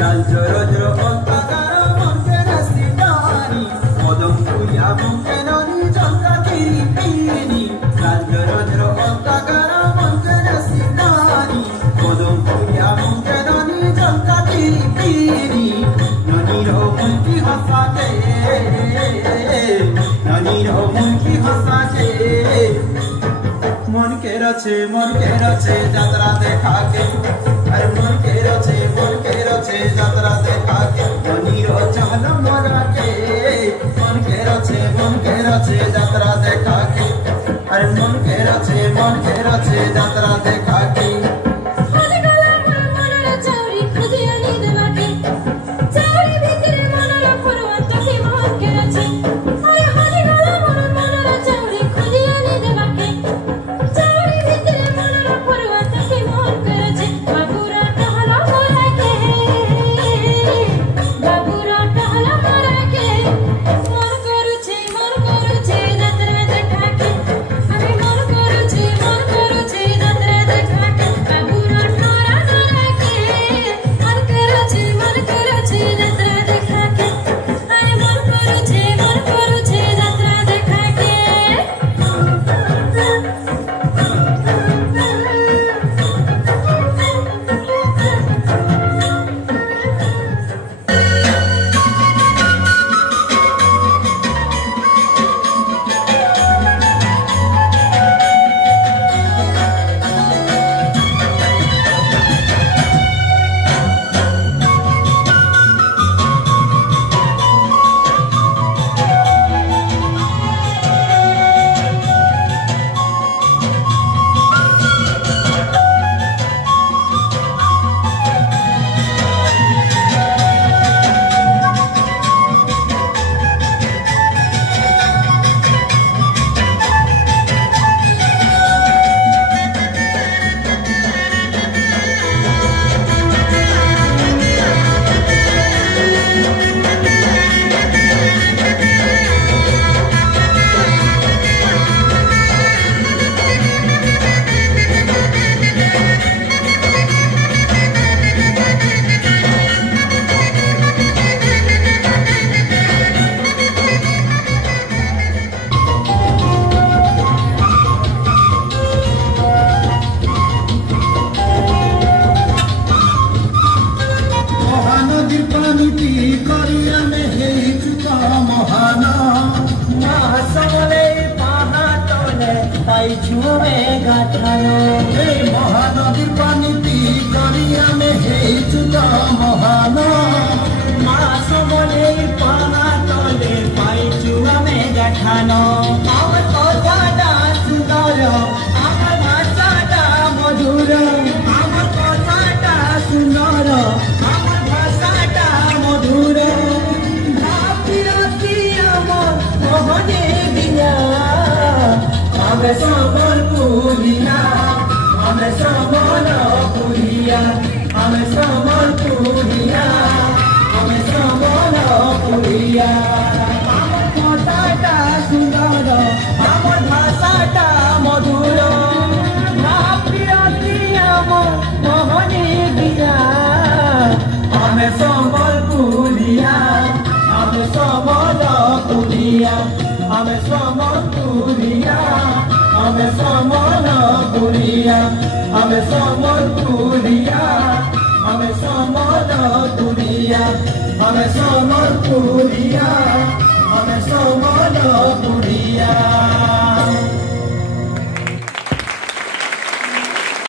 রাজ্য রজ্র অন্তকার মনকে রাস্তিদানি কদম ফুয়া মুখে ননি চন্দ্রা কিরি পিনি রাজ্য রজ্র অন্তকার মনকে রাস্তিদানি কদম ফুয়া মুখে ননি চন্দ্রা কিরি পিনি ননির মুখি হাসাতে ননির মুখি হাসাতে মন কে রছে যাত্রা দেখাকে আর মন কে রছে যাত্রা দেখাকে ননির চাল মরাকে মন কে রছে যাত্রা দেখাকে আর মন কে রছে যাত্রা দেখাকে মহানদীর পানিটি করিয়া মেহে চুকা মহান মাস বলে পাহা তলে পাইছু আমি গাঠানো আমার কথাটা সুন্দর আমার ভাষাটা মধুর আমার কথাটা সুন্দর আমার ভাষাটা মধুর ভাবিরতি আমার মোহনে গিয়া আমি সম্বলপুরিয়া আমি সম্বলপুরিয়া আমি সম্বলপুরিয়া আমি সম্বলপুরিয়া আমার কথাটা সুন্দর আমার ভাষাটা মধুর ভাবিরতি আমার মোহনে গিয়া আমি সম্বলপুরিয়া আমি সম্বলপুরিয়া আমি সম্বলপুরিয়া আমি সম্বলপুরিয়া আমি সম্বলপুরিয়া আমি সম্বলপুরিয়া আমি সম্বলপুরিয়া